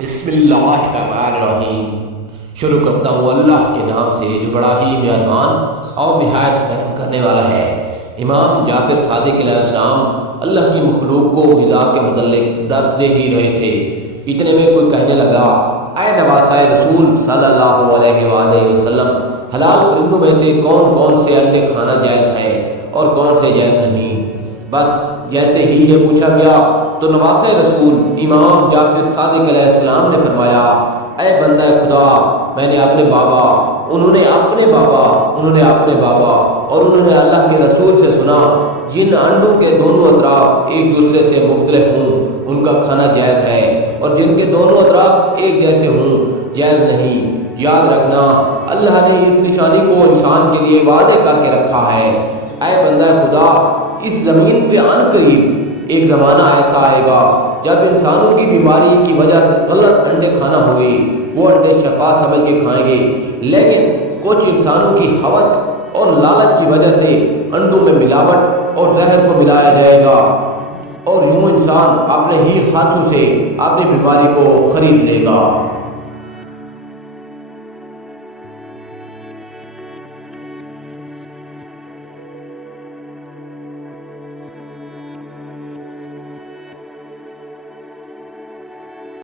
بسم اللہ الرحمن الرحیم۔ شروع کرتا ہوں اللہ کے نام سے جو بڑا ہی مہربان اور نہایت رحم کرنے والا ہے۔ امام جعفر صادق علیہ السلام اللہ کی مخلوق کو غذا کے متعلق درس دے ہی رہے تھے، اتنے میں کوئی کہنے لگا، اے نواسۂ رسول صلی اللہ علیہ وآلہ وسلم، حلال پرندوں میں سے کون کون سے انڈے کھانا جائز ہے اور کون سے جائز نہیں؟ بس جیسے ہی یہ پوچھا گیا تو نواسۂ رسول امام جعفر صادق علیہ السلام نے فرمایا، اے بندہ خدا، میں نے اپنے بابا، انہوں نے اپنے بابا، انہوں نے اپنے بابا اور انہوں نے اللہ کے رسول سے سنا، جن انڈوں کے دونوں اطراف ایک دوسرے سے مختلف ہوں ان کا کھانا جائز ہے، اور جن کے دونوں اطراف ایک جیسے ہوں جائز نہیں۔ یاد رکھنا، اللہ نے اس نشانی کو انسان کے لیے واضح کر کے رکھا ہے۔ اے بندہ خدا، اس زمین پہ عن قریب ایک زمانہ ایسا آئے گا جب انسانوں کی بیماری کی وجہ سے غلط انڈے کھانا ہوگی، وہ انڈے شفا سمجھ کے کھائیں گے، لیکن کچھ انسانوں کی ہوس اور لالچ کی وجہ سے انڈوں میں ملاوٹ اور زہر کو ملایا جائے گا، اور یوں انسان اپنے ہی ہاتھوں سے اپنی بیماری کو خرید لے گا۔